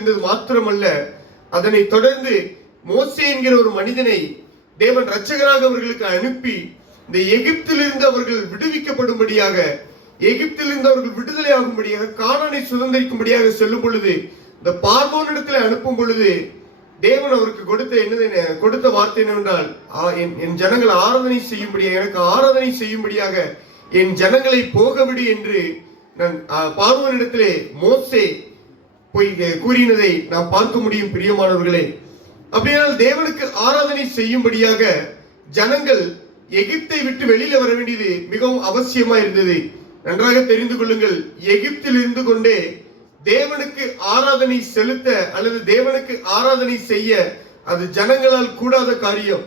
இருந்தது மாத்திரமல்ல அதனை தொடர்ந்து மோசே என்கிற ஒரு மனிதனை தேவன் ரட்சகராக அவர்களுக்கு அனுப்பி இந்த எகிப்திலிருந்து அவர்கள் விடுவிக்கப்படும்படியாக எகிப்திலிருந்து அவர்கள் விடுதலை ஆகும்படியாக காணனை சுதந்திரிக்கும்படியாக செல்லும் பொழுது இந்த பார்வோனிடத்தில் அனுப்பும் பொழுது தேவன் அவருக்கு கொடுத்த என்ன கொடுத்த வார்த்தை என்னவென்றால் என் என் ஜனங்கள் ஆராதனை செய்யும்படியாக எனக்கு ஆராதனை செய்யும்படியாக என் ஜனங்களை போகவிடு என்று நான் ஆ, பார்வோனிடத்திலே மோசே போய் கூறினதை நாம் பார்க்க முடியும் பிரியமானவர்களே. அப்படியானால் தேவனுக்கு ஆராதனை செய்யும்படியாக ஜனங்கள் எகிப்தை விட்டு வெளியில வர வேண்டியது மிகவும் அவசியமா இருந்தது. நன்றாக தெரிந்து கொள்ளுங்கள் எகிப்தில் இருந்து கொண்டே தேவனுக்கு ஆராதனை செலுத்த அல்லது தேவனுக்கு ஆராதனை செய்ய அது ஜனங்களால் கூடாத காரியம்.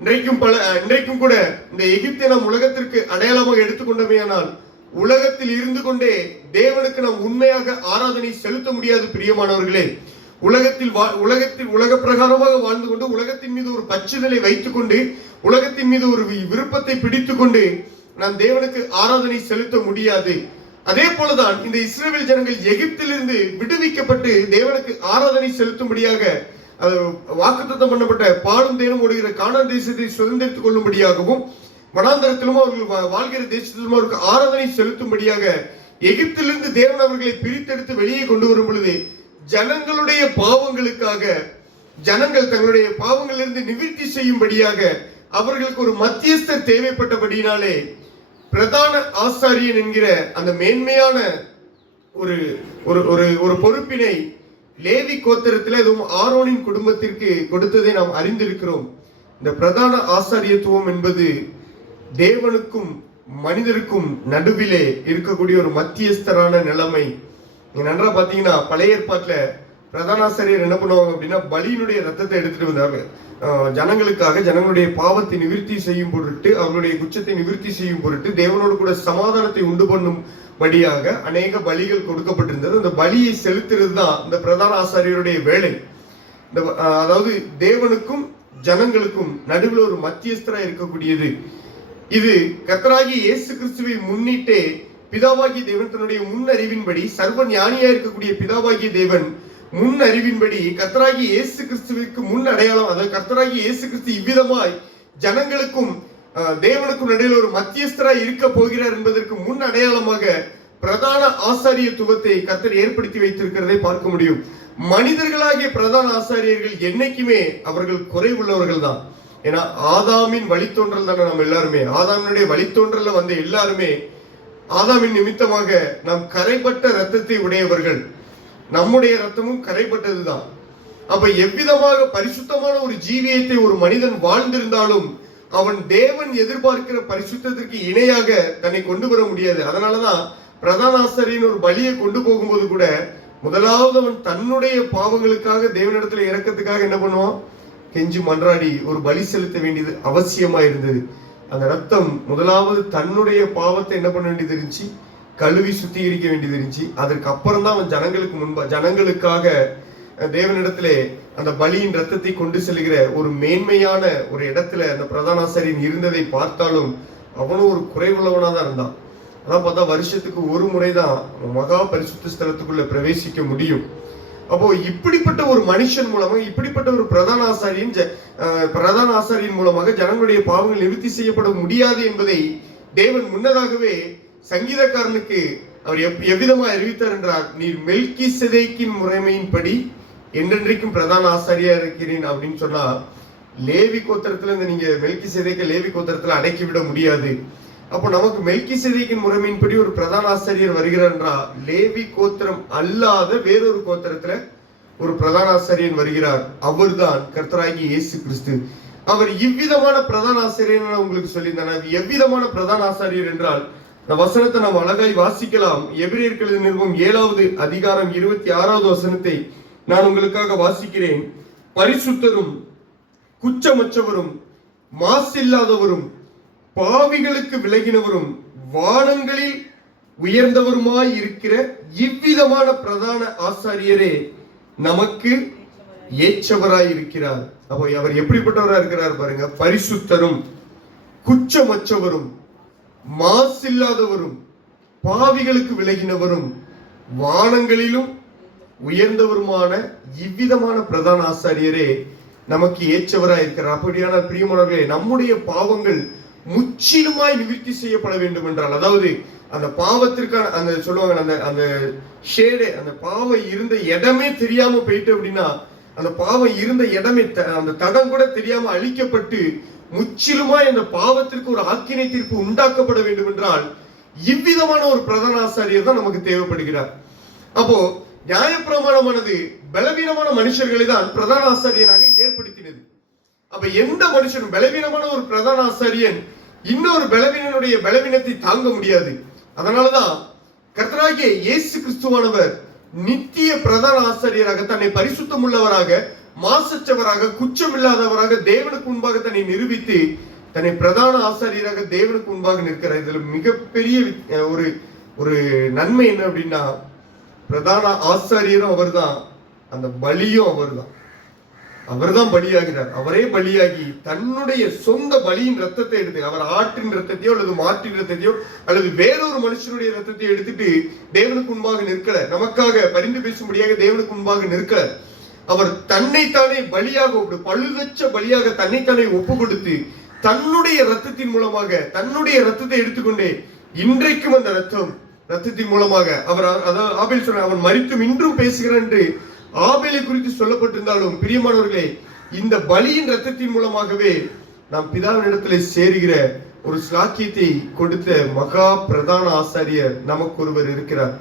இன்றைக்கும் பல இன்றைக்கும் கூட இந்த எகிப்தை நாம் உலகத்திற்கு அடையாளமாக எடுத்துக்கொண்டமையானால் உலகத்தில் இருந்து கொண்டே தேவனுக்கு நாம் உண்மையாக ஆராதனை செலுத்த முடியாது பிரியமானவர்களே. உலகத்தில் உலகத்தில் உலக பிரகாரமாக வாழ்ந்து கொண்டு உலகத்தின் மீது ஒரு பச்சுதலை வைத்துக் கொண்டு உலகத்தின் மீது ஒரு வி- விருப்பத்தை பிடித்துக் கொண்டு நாம் தேவனுக்கு ஆராதனை செலுத்த முடியாது. அதே போலதான் இந்த இஸ்ரேல் ஜனங்கள் எகிப்திலிருந்து விடுவிக்கப்பட்டு தேவனுக்கு ஆராதனை செலுத்தும்படியாக வாக்குத்தம் வாக்குத்தத்தம் பண்ணப்பட்ட பாலும் தேனும் ஓடுகிற கானான் தேசத்தை சுதந்திரித்துக் கொள்ளும்படியாகவும் வனாந்தரத்திலும் அவர்கள் வா- வாழ்கிற தேசத்திலும் அவருக்கு ஆராதனை செலுத்தும்படியாக எகிப்திலிருந்து தேவன் அவர்களை பிரித்தெடுத்து வெளியே கொண்டு வரும் பொழுது ஜனங்களுடைய பாவங்களுக்காக ஜனங்கள் தங்களுடைய பாவங்களிலிருந்து நிவர்த்தி செய்யும்படியாக அவர்களுக்கு ஒரு மத்தியஸ்தர் தேவைப்பட்டபடியினாலே பிரதான ஆசாரியன் என்கிற அந்த மேன்மையான ஒரு ஒரு ஒரு ஒரு பொறுப்பினை லேவி கோத்திரத்தில் அதுவும் ஆரோனின் குடும்பத்திற்கு கொடுத்ததை நாம் அறிந்திருக்கிறோம். இந்த பிரதான ஆசாரியத்துவம் என்பது தேவனுக்கும் மனிதருக்கும் நடுவிலே இருக்கக்கூடிய ஒரு மத்தியஸ்தரான நிலைமை. நீங்க நன்றா பாத்தீங்கன்னா பழைய ஏற்பாட்டுல பிரதானாசிரியர் என்ன பண்ணுவாங்க அப்படின்னா பலியினுடைய ரத்தத்தை எடுத்துட்டு வந்தாங்க. அஹ் ஜனங்களுக்காக ஜனங்களுடைய பாவத்தை நிவிர்த்தி செய்யும் பொருட்டு அவர்களுடைய குச்சத்தை நிவிர்த்தி செய்யும் பொருட்டு தேவனோடு கூட சமாதானத்தை உண்டு பண்ணும் படியாக அநேக பலிகள் கொடுக்கப்பட்டிருந்தது. அந்த பலியை செலுத்துறது தான் இந்த பிரதான ஆசாரியருடைய வேலை. இந்த அதாவது தேவனுக்கும் ஜனங்களுக்கும் நடுவில் ஒரு மத்தியஸ்தரா இருக்கக்கூடியது. இது கத்தராகி இயேசு கிறிஸ்துவை முன்னிட்டே பிதாவாகிய தேவன் தன்னுடைய முன் அறிவின்படி சர்வ ஞானியா இருக்கக்கூடிய பிதாவாகிய தேவன் முன் அறிவின்படி கர்த்தராகி இயேசு கிறிஸ்துவிற்கு முன் அடையாளம் அதாவது கத்தராகி இயேசு கிறிஸ்து இவ்விதமாய் ஜனங்களுக்கும் அஹ், தேவனுக்கும் நடுவில் ஒரு மத்தியஸ்தராய் இருக்க போகிறார் என்பதற்கு முன் அடையாளமாக பிரதான ஆசாரியத்துவத்தை கத்தர் ஏற்படுத்தி வைத்திருக்கிறதை பார்க்க முடியும். மனிதர்களாகிய பிரதான ஆசாரியர்கள் என்னைக்குமே அவர்கள் குறைவுள்ளவர்கள் தான் ஏன்னா ஆதாமின் வழித்தோன்றல் தானே நம்ம எல்லாருமே. ஆதாமினுடைய வழித்தோன்றல வந்த எல்லாருமே ஆதாமின் நிமித்தமாக நாம் கரைப்பட்ட ரத்தத்தை உடையவர்கள். நம்முடைய ரத்தமும் கரைப்பட்டதுதான். அப்ப எவ்விதமாக பரிசுத்தமான ஒரு ஜீவியத்தை ஒரு மனிதன் வாழ்ந்திருந்தாலும் அவன் தேவன் எதிர்பார்க்கிற பரிசுத்தத்திற்கு இணையாக தன்னை கொண்டு வர முடியாது. அதனாலதான் பிரதான ஆசாரியன் ஒரு பலியை கொண்டு போகும்போது கூட முதலாவது அவன் தன்னுடைய பாவங்களுக்காக தேவனிடத்துல இறக்கத்துக்காக என்ன பண்ணுவான்? கெஞ்சி மன்றாடி ஒரு பலி செலுத்த வேண்டியது அவசியமா இருந்தது அந்த ரத்தம் முதலாவது தன்னுடைய பாவத்தை என்ன பண்ண வேண்டியது இருந்துச்சு? கழுவி சுத்திகரிக்க வேண்டியது இருந்துச்சு. அதற்கு அப்புறம் தான் அவன் ஜனங்களுக்கு முன்பா ஜனங்களுக்காக தேவனிடத்திலே அந்த பலியின் ரத்தத்தை கொண்டு செல்கிற ஒரு மேன்மையான ஒரு இடத்துல அந்த பிரதானாசாரியன் இருந்ததை பார்த்தாலும் அவனும் ஒரு குறைவுள்ளவனா தான் இருந்தான். அதான் பார்த்தா வருஷத்துக்கு ஒரு முறை தான் மகா பரிசுத்த ஸ்தலத்துக்குள்ள பிரவேசிக்க முடியும். அப்போ இப்படிப்பட்ட ஒரு மனுஷன் மூலமாக இப்படிப்பட்ட ஒரு பிரதான ஆசாரியின் ஜ- பிரதான ஆசாரியின் மூலமாக ஜனங்களுடைய பாவங்கள் நிவர்த்தி செய்யப்பட முடியாது என்பதை தேவன் முன்னதாகவே சங்கீதக்காரனுக்கு அவர் எப் எவ்விதமாக அறிவித்தார் என்றார் நீர் மெல்கி சிதைக்கின் முறைமையின்படி என்றென்றைக்கும் பிரதான ஆசாரியா இருக்கிறேன் அப்படின்னு சொன்னா லேவி கோத்திரத்துல இந்த நீங்க மெல்கி சிதைக்க லேவி கோத்திரத்துல அடக்கி விட முடியாது. அப்போ நமக்கு மெல்கி சிதைக்கின் முறைமையின்படி ஒரு பிரதான ஆசிரியர் வருகிறார் என்றால் லேவி கோத்திரம் அல்லாத வேறொரு கோத்திரத்துல ஒரு பிரதான ஆசிரியர் வருகிறார். அவர்தான் கர்த்தராகி இயேசு கிறிஸ்து. அவர் இவ்விதமான பிரதான ஆசிரியர் உங்களுக்கு சொல்லியிருந்தார். அது எவ்விதமான பிரதான ஆசிரியர் என்றால் இந்த வசனத்தை நாம் அழகாய் வாசிக்கலாம். எபிரேயர்கள் நிறுவம் ஏழாவது அதிகாரம் இருபத்தி ஆறாவது வசனத்தை நான் உங்களுக்காக வாசிக்கிறேன். பரிசுத்தரும் குற்றமற்றவரும் மாசில்லாதவரும் பாவிகளுக்கு விலகினவரும் வானங்களில் உயர்ந்தவருமாய் இருக்கிற இவ்விதமான பிரதான ஆசாரியரே நமக்கு ஏற்றவராய் இருக்கிறார் அப்போ அவர் எப்படிப்பட்டவராக இருக்கிறார் பாருங்க. பரிசுத்தரும் குச்சமற்றவரும் மாசில்லாதவரும் பாவிகளுக்கு விலகினவரும் வானங்களிலும் உயர்ந்தவருமான இவ்விதமான பிரதான ஆசாரியரே நமக்கு ஏற்றவராக இருக்கிறார் அப்படியான பிரியமானவர்களே நம்முடைய பாவங்கள் முற்றிலுமாய் நிவர்த்தி செய்யப்பட வேண்டும் என்றால் அதாவது அந்த பாவத்திற்கான அந்த சொல்லுவாங்க அந்த அந்த ஷேடே அந்த பாவம் இருந்த இடமே தெரியாம போயிட்டு அப்படின்னா அந்த பாவம் இருந்த இடமே த- அந்த தடம் கூட தெரியாம அழிக்கப்பட்டு முற்றிலுமாய் அந்த பாவத்திற்கு ஒரு ஆக்கினை தீர்ப்பு உண்டாக்கப்பட வேண்டும் என்றால் இவ்விதமான ஒரு பிரதான ஆசாரியர் தான் நமக்கு தேவைப்படுகிறார். அப்போ நியாயப்பிரமாணமானது பலவீனமான மனுஷர்களை தான் பிரதான ஆசாரியனாக ஏற்படுத்தினது. அப்ப எந்த மனுஷனும் பலவீனமான ஒரு பிரதான ஆசாரியன் இன்னொரு பலவீனனுடைய பலவீனத்தை தாங்க முடியாது. அதனாலதான் கர்த்தராகிய இயேசு கிறிஸ்துவானவர் நித்திய பிரதான ஆசாரியராக தன்னை பரிசுத்தம் உள்ளவராக மாசற்றவராக குற்றமில்லாதவராக தேவனுக்கு முன்பாக தன்னை நிரூபித்து தன்னை பிரதான ஆசாரியராக தேவனுக்கு முன்பாக நிற்கிறார். இதுல மிகப்பெரிய ஒரு ஒரு நன்மை என்ன அப்படின்னா பிரதான ஆசாரியரும் அவர்தான். அந்த பலியும் அவர்தான் அவர்தான் பலியாகிறார். அவரே பலியாகி தன்னுடைய சொந்த பலியின் ரத்தத்தை எடுத்து அவர் ஆட்டின் ரத்தத்தையோ அல்லது மாட்டின் ரத்தத்தையோ அல்லது வேறொரு மனுஷனுடைய ரத்தத்தையோ எடுத்துட்டு தேவனுக்கு முன்பாக நிற்கல. நமக்காக பரிந்து பேசும்படியாக தேவனுக்கு முன்பாக நிற்கல. அவர் தன்னைத்தானே பலியாக ஒப்பு- பழுதச்ச பலியாக தன்னைத்தானே ஒப்பு கொடுத்து தன்னுடைய ரத்தத்தின் மூலமாக தன்னுடைய ரத்தத்தை எடுத்துக்கொண்டே இன்றைக்கும் அந்த ரத்தம் ரத்தத்தின் மூலமாக அவர் அ- அதாவது சொன்ன அவன் மறித்தும் இன்றும் பேசுகிறான் என்று ஆபேலை குறித்து சொல்லப்பட்டிருந்தாலும் பிரியமானவர்களே இந்த பலியின் ரத்தத்தின் மூலமாகவே நாம் பிதாவினிடத்திலே சேருகிற ஒரு சாக்கியத்தை கொடுத்த மகா பிரதான ஆசாரியர் நமக்கு ஒருவர் இருக்கிறார்.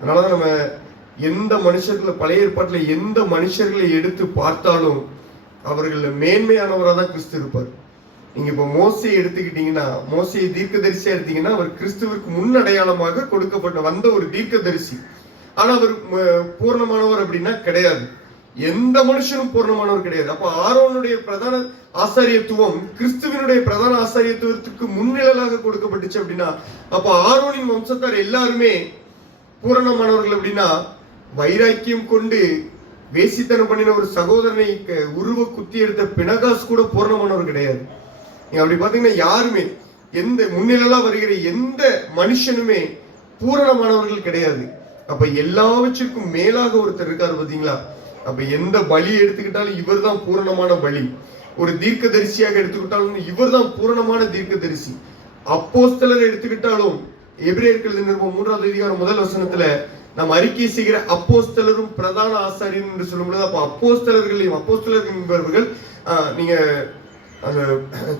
அதனாலதான் நம்ம எந்த மனுஷர்களை பழைய ஏற்பாட்டில் எந்த மனுஷர்களை எடுத்து பார்த்தாலும் அவர்கள் மேன்மையானவராக தான் கிறிஸ்து இருப்பார். நீங்க இப்ப மோசையை எடுத்துக்கிட்டீங்கன்னா மோசையை தீர்க்கதரிசியா எடுத்தீங்கன்னா அவர் கிறிஸ்துவிற்கு முன் அடையாளமாக கொடுக்கப்பட்ட வந்த ஒரு தீர்க்கதரிசி. ஆனா அவர் பூர்ணமானவர் அப்படின்னா கிடையாது. எந்த மனுஷனும் பூர்ணமானவர் கிடையாது. அப்ப ஆரோனுடைய பிரதான ஆசாரியத்துவம் கிறிஸ்துவனுடைய பிரதான ஆசாரியத்துவத்துக்கு முன்னிழலாக கொடுக்கப்பட்டுச்சு அப்படின்னா அப்ப ஆரோனின் வம்சத்தார் எல்லாருமே பூரணமானவர்கள் அப்படின்னா வைராக்கியம் கொண்டு வேசித்தனம் பண்ணின ஒரு சகோதரனை க- உருவ குத்தி எடுத்த பினகாஸ் கூட பூரணமானவர் கிடையாது. நீங்க அப்படி பாத்தீங்கன்னா யாருமே எந்த முன்னிலா வருகிற எந்த மனுஷனுமே பூரணமானவர்கள் கிடையாது. அப்ப எல்லாவற்றிற்கும் மேலாக ஒருத்தர் இருக்காரு பாத்தீங்களா? அப்ப எந்த பலி எடுத்துக்கிட்டாலும் இவர்தான் பூரணமான பலி. ஒரு தீர்க்கதரிசியாக எடுத்துக்கிட்டாலும் இவர்தான் பூரணமான தீர்க்கதரிசி. அப்போஸ்தலர் எடுத்துக்கிட்டாலும் எபிரேயர்கள் நிருபம் மூன்றாவது அதிகாரம் முதல் வசனத்துல நாம் அறிக்கை செய்கிற அப்போஸ்தலரும் பிரதான ஆசாரியும் என்று சொல்லும்பொழுது அப்ப அப்போஸ்தலர்களையும் அப்போஸ்தலர்கள் என்பவர்கள் நீங்க அந்த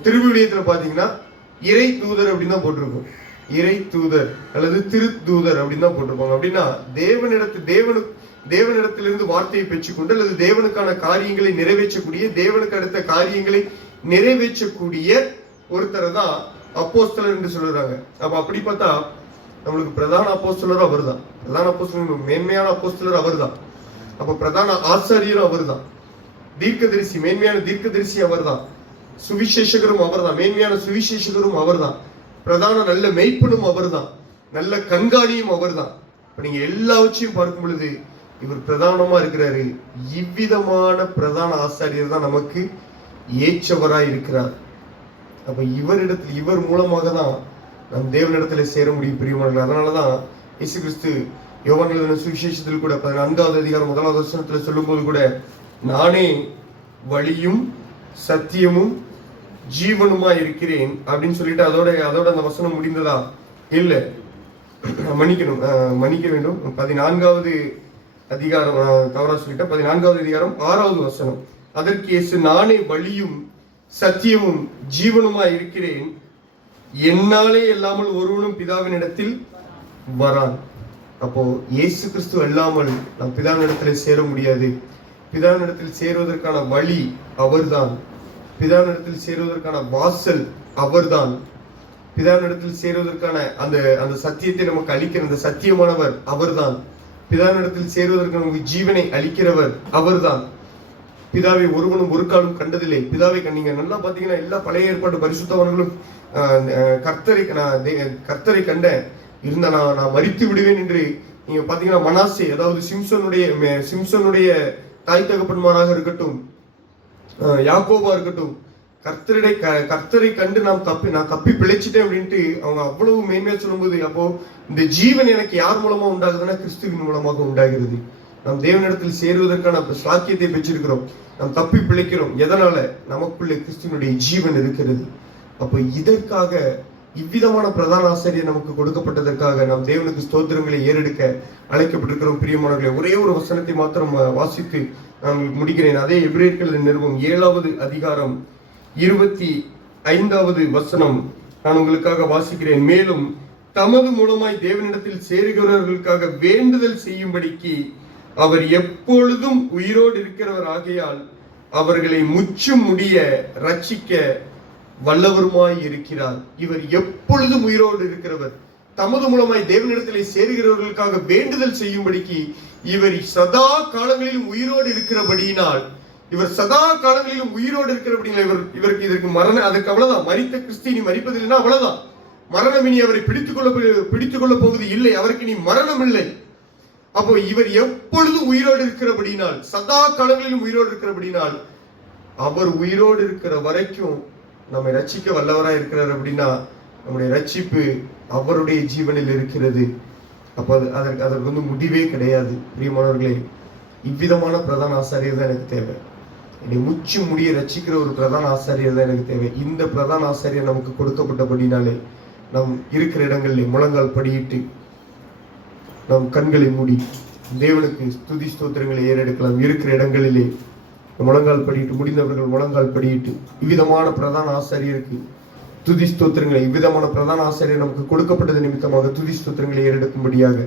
திருவிழியத்துல பாத்தீங்கன்னா இறை தூதர் அப்படின்னு தான் போட்டிருக்கும். இறை தூதர் அல்லது திருத்தூதர் அப்படின்னு தான் போட்டிருப்பாங்க. அப்படின்னா தேவனிடத்து தேவனு தேவனிடத்திலிருந்து வார்த்தையை பெற்றுக்கொண்டு அல்லது தேவனுக்கான காரியங்களை நிறைவேற்றக்கூடிய தேவனுக்கு அடுத்த காரியங்களை நிறைவேற்றக்கூடிய ஒருத்தரை தான் அப்போஸ்தலர் என்று சொல்றாங்க அப்ப அப்படி பார்த்தா நம்மளுக்கு பிரதான அப்போஸ்தலரும் அவர்தான். பிரதான அப்போஸ்தலர் மேன்மையான அப்போஸ்தலர் அவர்தான். அப்ப பிரதான ஆசாரியரும் அவர்தான். தீர்க்கதரிசி மேன்மையான தீர்க்கதரிசி அவர்தான். சுவிசேஷகரும் அவர்தான். மேன்மையான சுவிசேஷகரும் அவர்தான். பிரதான நல்ல மெய்ப்பனும் அவர்தான். நல்ல கண்காணியும் அவர்தான். இப்போ நீங்கள் எல்லாவற்றையும் பார்க்கும் பொழுது இவர் பிரதானமாக இருக்கிறாரு. இவ்விதமான பிரதான ஆசாரியர் தான் நமக்கு ஏற்றவராக இருக்கிறார். அப்போ இவரிடத்தில் இவர் மூலமாக தான் நம் தேவனிடத்தில் சேர முடியும் பிரியமானங்கள் அதனால தான் இயேசு கிறிஸ்து யோவான் சுவிசேஷத்தில் கூட பதினான்காவது அதிகாரம் முதலாவது வருஷத்தில் சொல்லும்போது கூட நானே வழியும் சத்தியமும் ஜீவனுமா இருக்கிறேன் அப்படின்னு சொல்லிட்டு அதோட அதோட அந்த வசனம் முடிந்ததா? இல்ல. மன்னிக்கணும் மன்னிக்க வேண்டும். பதினான்காவது அதிகாரம் தவறா சொல்லிட்டேன் பதினான்காவது அதிகாரம் ஆறாவது வசனம். அதற்கு இயேசு நானே வழியும் சத்தியமும் ஜீவனுமா இருக்கிறேன். என்னாலே இல்லாமல் ஒருவனும் பிதாவின் இடத்தில் வரான். அப்போ இயேசு கிறிஸ்து இல்லாமல் நாம் பிதாவினிடத்தில் சேர முடியாது. பிதாவின் இடத்தில் சேருவதற்கான வழி அவர்தான். பிதாவினிடத்தில் சேருவதற்கான வாசல் அவர்தான். பிதாவினிடத்தில் சேருவதற்கான அந்த அந்த சத்தியத்தை நமக்கு அளிக்கிற அந்த சத்தியமானவர் அவர்தான். பிதாவினிடத்தில் சேருவதற்கு நமக்கு ஜீவனை அளிக்கிறவர் அவர்தான். பிதாவை ஒருவனும் ஒரு காலம் கண்டதில்லை. பிதாவை கண்டீங்க. நல்லா பார்த்தீங்கன்னா எல்லா பழைய ஏற்பாடு பரிசுத்தவான்களும் கர்த்தரை நான் தே- கர்த்தரை கண்டேன் இருந்த நான் நான் மறித்து விடுவேன் என்று நீங்க பாத்தீங்கன்னா மனாசே அதாவது சிம்சனுடைய மே- சிம்சனுடைய தாய் தகப்பன்மாராக இருக்கட்டும் யாக்கோபா இருக்கட்டும் கர்த்தரை க- கர்த்தரை கண்டு நாம் தப்பி நான் தப்பி பிழைச்சிட்டேன் அப்படின்ட்டு அவங்க அவ்வளவு மேன்மையா சொல்லும்போது அப்போ இந்த ஜீவன் எனக்கு யார் மூலமா உண்டாகுதுன்னா கிறிஸ்துவின் மூலமாக உண்டாகிறது. நாம் தேவனிடத்தில் சேருவதற்கான சாக்கியத்தை பெற்றிருக்கிறோம். நாம் தப்பி பிழைக்கிறோம். எதனால? நமக்குள்ளே கிறிஸ்துவனுடைய ஜீவன் இருக்கிறது. அப்போ இதற்காக இவ்விதமான பிரதான ஆசிரியர் நமக்கு கொடுக்கப்பட்டதற்காக நாம் தேவனுக்கு ஸ்தோத்திரங்களை ஏறெடுக்க அழைக்கப்பட்டிருக்கிறோம். பிரியமானவர்களை ஒரே ஒரு வசனத்தை மாத்திரம் வாசித்து நான் முடிக்கிறேன். அதே எபிரேயர்கள் நிறுவம் ஏழாவது அதிகாரம் இருபத்தி ஐந்தாவது வசனம் நான் உங்களுக்காக வாசிக்கிறேன். மேலும் தமது மூலமாய் தேவனிடத்தில் சேருகிறவர்களுக்காக வேண்டுதல் செய்யும்படிக்கு அவர் எப்பொழுதும் உயிரோடு இருக்கிறவர். ஆகையால் அவர்களை முச்சு முடிய ரட்சிக்க வல்லவருமாய் இருக்கிறார். இவர் எப்பொழுதும் உயிரோடு இருக்கிறவர். தமது மூலமாய் தேவனிடத்திலே சேருகிறவர்களுக்காக வேண்டுதல் செய்யும்படிக்கு இவர் சதா காலங்களிலும் உயிரோடு இருக்கிறபடியினால் இவர் சதா காலங்களிலும் உயிரோடு இருக்கிறபடினால் இவர் இவருக்கு இதற்கு மரண அதுக்கு அவ்வளவுதான். மறித்த கிறிஸ்தி நீ மரிப்பதில்லைன்னா அவ்வளவுதான். மரணம் இனி அவரை பிடித்துக் கொள்ள பிடித்துக் கொள்ள போவது இல்லை. அவருக்கு நீ மரணம் இல்லை. அப்போ இவர் எப்பொழுதும் உயிரோடு இருக்கிறபடினால் சதா காலங்களிலும் உயிரோடு இருக்கிறபடினால் அவர் உயிரோடு இருக்கிற வரைக்கும் நம்மை ரட்சிக்க வல்லவராக இருக்கிறார் அப்படின்னா நம்முடைய ரட்சிப்பு அவருடைய ஜீவனில் இருக்கிறது. அப்போ அது அதற்கு அதற்கு வந்து முடிவே கிடையாது பிரியமானவர்களே. இவ்விதமான பிரதான ஆசாரியர் தான் எனக்கு தேவை. என்னை முச்சு முடிய ரசிக்கிற ஒரு பிரதான ஆசாரியர் தான் எனக்கு தேவை. இந்த பிரதான ஆசாரியர் நமக்கு கொடுக்கப்பட்டபடினாலே நம் இருக்கிற இடங்களிலே முழங்கால் படியிட்டு நம் கண்களை மூடி தேவனுக்கு ஸ்துதி ஸ்தோத்திரங்களை ஏறெடுக்கலாம். இருக்கிற இடங்களிலே முழங்கால் படியிட்டு முடிந்தவர்கள் முழங்கால் படியிட்டு இவ்விதமான பிரதான ஆசாரியருக்கு துதி ஸ்தோத்திரங்களை இவ்விதமான பிரதான ஆசிரியர் நமக்கு கொடுக்கப்பட்டது நிமித்தமாக துதி ஸ்தோத்திரங்களை ஏறெடுக்கும்படியாக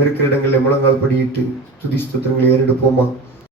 இருக்கிற இடங்களில் முழங்கால் படியிட்டு துதி ஸ்தோத்திரங்களை ஏறெடுப்போமா?